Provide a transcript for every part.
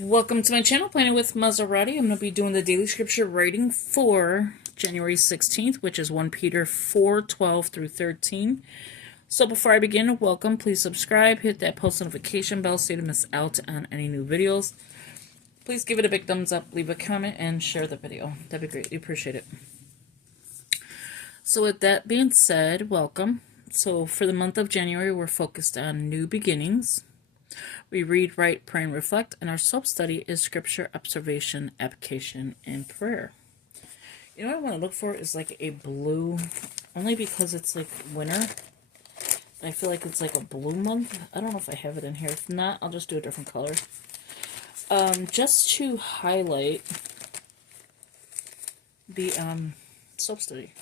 Welcome to my channel, Planning with Maserati. I'm going to be doing the daily scripture reading for January 16th, which is 1 Peter 4:12 through 13. So before I begin, welcome. Please subscribe, hit that post notification bell so you don't miss out on any new videos. Please give it a big thumbs up, leave a comment, and share the video. That'd be greatly appreciated. So with that being said, welcome. So for the month of January, we're focused on new beginnings. We read, write, pray, and reflect, and our self-study is scripture, observation, application, and prayer. You know what I want to look for is like a blue, only because it's like winter. I feel like it's like a blue month. I don't know if I have it in here. If not, I'll just do a different color. Just to highlight the self-study.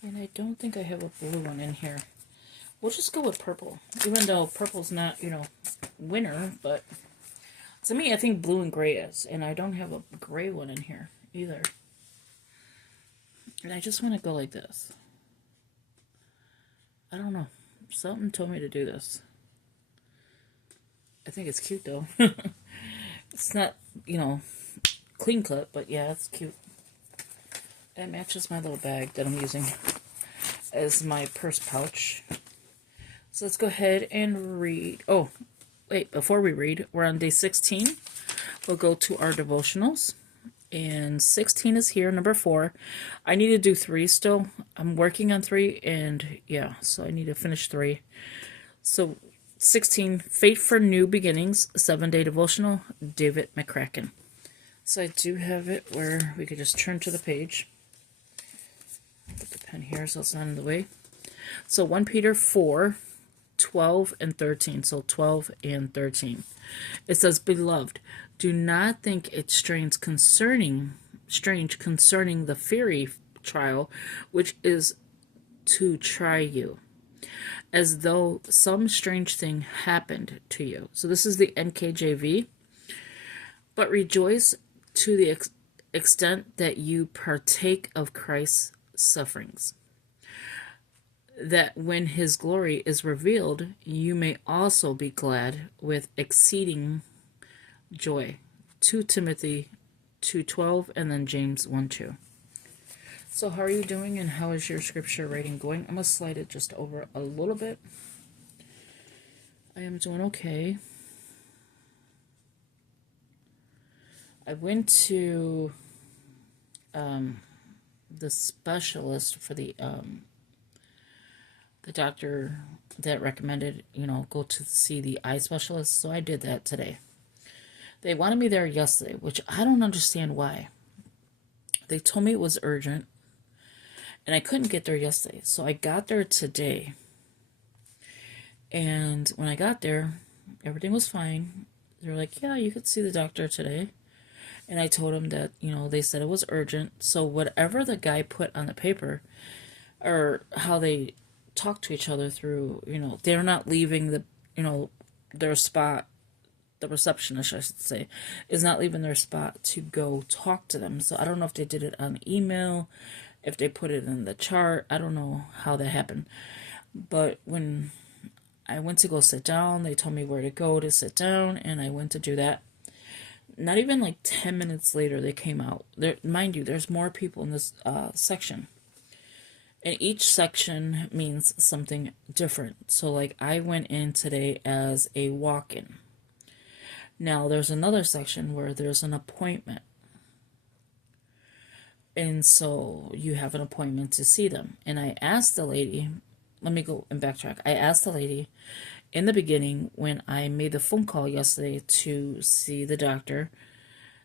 And I don't think I have a blue one in here. We'll just go with purple, even though purple's not, winter, but to me, I think blue and gray is, and I don't have a gray one in here either. And I just want to go like this. I don't know. Something told me to do this. I think it's cute, though. It's not, clean cut, but yeah, it's cute. It matches my little bag that I'm using as my purse pouch. So let's go ahead and read. Oh, wait, before we read, we're on day 16. We'll go to our devotionals. And 16 is here, number 4. I need to do 3 still. I'm working on 3, and yeah, so I need to finish 3. So 16, Faith for New Beginnings, 7-day devotional, David McCracken. So I do have it where we could just turn to the page. Put the pen here so it's not in the way. So 1 Peter 4:12 and 13. So 12 and 13. It says, Beloved, do not think it strange concerning the fiery trial which is to try you, as though some strange thing happened to you. So this is the NKJV. But rejoice to the extent that you partake of Christ's sufferings, that when his glory is revealed, you may also be glad with exceeding joy. 2 Timothy 2:12 and then James 1:2. So how are you doing, and how is your scripture reading going? I'm going to slide it just over a little bit. I am doing okay. I went to the specialist for the doctor that recommended, go to see the eye specialist. So I did that today. They wanted me there yesterday, which I don't understand why. They told me it was urgent, and I couldn't get there yesterday. So I got there today. And when I got there, everything was fine. They were like, yeah, you could see the doctor today. And I told them that, they said it was urgent. So whatever the guy put on the paper, or how they talk to each other through, they're not leaving their spot. The receptionist, I should say, is not leaving their spot to go talk to them. So I don't know if they did it on email, if they put it in the chart. I don't know how that happened. But when I went to go sit down, they told me where to go to sit down, and I went to do that. Not even like 10 minutes later, they came out. There, mind you, there's more people in this section. And each section means something different. So like I went in today as a walk-in. Now there's another section where there's an appointment. And so you have an appointment to see them. And I asked the lady, let me go and backtrack. I asked the lady in the beginning when I made the phone call yesterday to see the doctor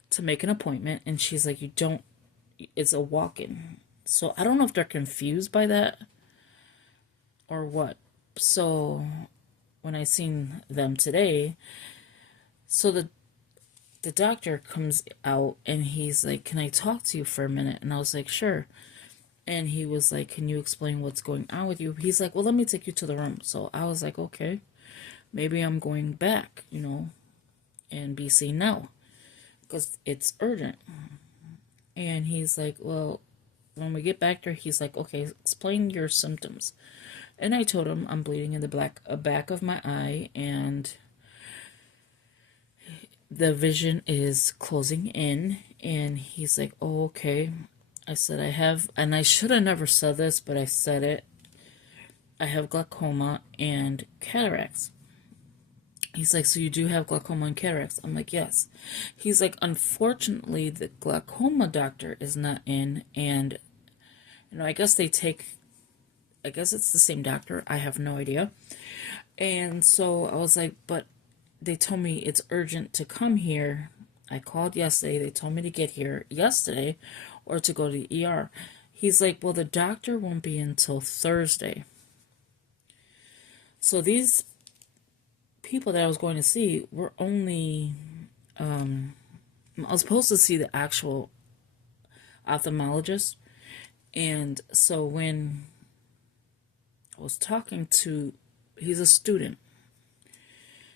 to make an appointment. And she's like, it's a walk-in. So I don't know if they're confused by that or what. So when I seen them today, so the doctor comes out and he's like, can I talk to you for a minute? And I was like, sure. And he was like, can you explain what's going on with you? He's like, well, let me take you to the room. So I was like, okay, maybe I'm going back, and be seen now because it's urgent. And he's like, well, when we get back there, he's like, okay, explain your symptoms. And I told him I'm bleeding in the back of my eye, and the vision is closing in, and he's like, oh, okay. I said, I have, and I should have never said this, but I said it. I have glaucoma and cataracts. He's like, so you do have glaucoma and cataracts? I'm like, yes. He's like, unfortunately, the glaucoma doctor is not in, and, I guess I guess it's the same doctor. I have no idea. And so I was like, but they told me it's urgent to come here. I called yesterday. They told me to get here yesterday or to go to the ER. He's like, well, the doctor won't be until Thursday. So these people that I was going to see were only, I was supposed to see the actual ophthalmologist. And so when I was talking to, he's a student.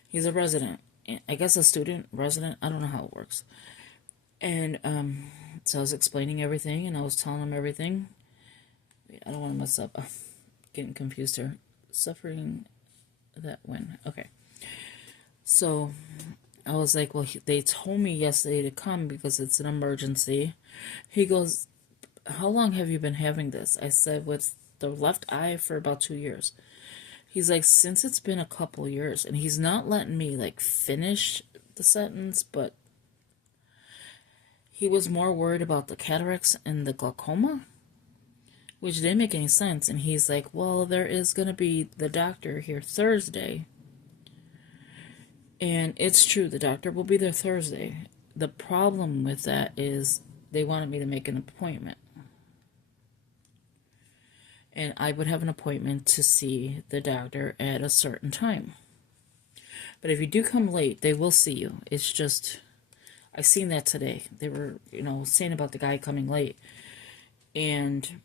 He's a resident. I guess a student, resident, I don't know how it works. And so I was explaining everything, and I was telling him everything. Wait, I don't want to mess up. I'm getting confused here. Suffering that when. Okay. So I was like, well, they told me yesterday to come because it's an emergency. He goes, how long have you been having this? I said, with the left eye for about 2 years. He's like, since it's been a couple years, and he's not letting me like finish the sentence, but he was more worried about the cataracts and the glaucoma, which didn't make any sense. And he's like, well, there is going to be the doctor here Thursday. And it's true, the doctor will be there Thursday. The problem with that is they wanted me to make an appointment. And I would have an appointment to see the doctor at a certain time. But if you do come late, they will see you. It's just, I seen that today. They were, saying about the guy coming late. And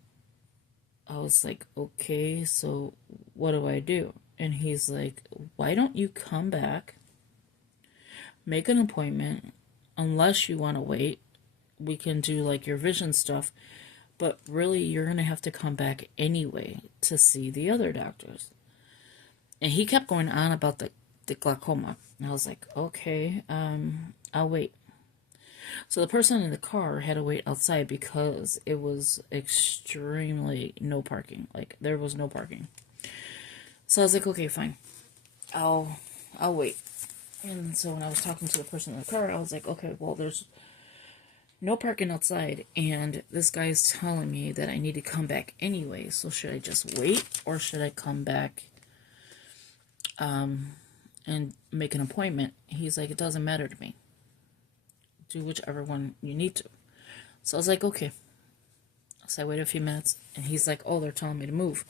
I was like, okay, so what do I do? And he's like, why don't you come back, make an appointment, unless you want to wait. We can do like your vision stuff. But really, you're going to have to come back anyway to see the other doctors. And he kept going on about the glaucoma. And I was like, okay, I'll wait. So the person in the car had to wait outside because it was extremely no parking. Like, there was no parking. So I was like, okay, fine. I'll wait. And so when I was talking to the person in the car, I was like, okay, well, there's no parking outside, and this guy's telling me that I need to come back anyway. So should I just wait, or should I come back and make an appointment? He's like, it doesn't matter to me. Do whichever one you need to. So I was like, okay. So I waited a few minutes, and he's like, oh, they're telling me to move.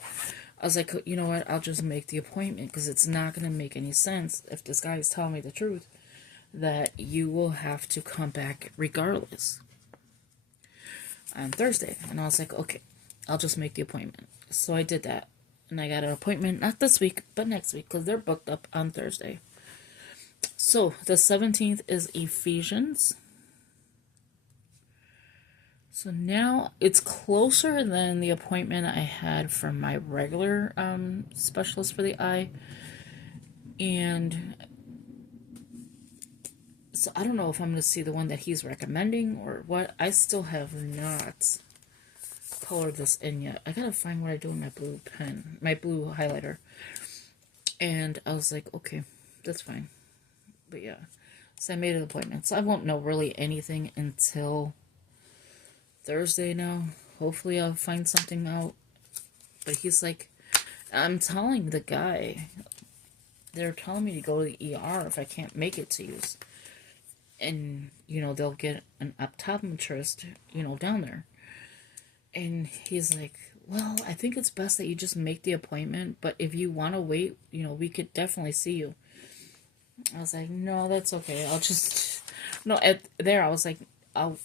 I was like, you know what, I'll just make the appointment, because it's not going to make any sense if this guy is telling me the truth, that you will have to come back regardless on Thursday. And I was like, okay, I'll just make the appointment. So I did that. And I got an appointment, not this week, but next week, because they're booked up on Thursday. So the 17th is Ephesians. So now it's closer than the appointment I had for my regular specialist for the eye. And so I don't know if I'm going to see the one that he's recommending or what. I still have not colored this in yet. I got to find what I do with my blue pen, my blue highlighter. And I was like, okay, that's fine. But yeah, so I made an appointment. So I won't know really anything until Thursday now. Hopefully I'll find something out. But he's like, I'm telling the guy, they're telling me to go to the ER if I can't make it to use. And, they'll get an optometrist, down there. And he's like, well, I think it's best that you just make the appointment. But if you want to wait, we could definitely see you. I was like, no, that's okay. I'll just, no, I was like, I'll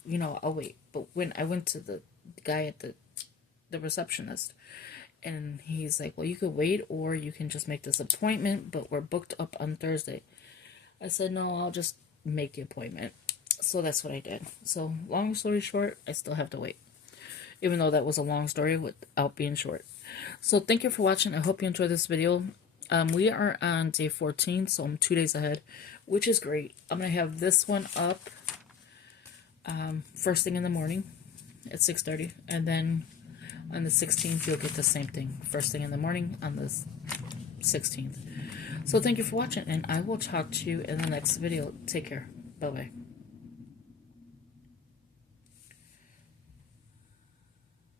wait. But when I went to the guy at the receptionist, and he's like, well, you could wait, or you can just make this appointment, but we're booked up on Thursday. I said, no, I'll just make the appointment. So that's what I did. So long story short, I still have to wait, even though that was a long story without being short. So thank you for watching. I hope you enjoyed this video. We are on day 14, so I'm 2 days ahead, which is great. I'm going to have this one up first thing in the morning at 6:30, and then on the 16th you'll get the same thing, first thing in the morning on the 16th. So thank you for watching, and I will talk to you in the next video. Take care. Bye-bye.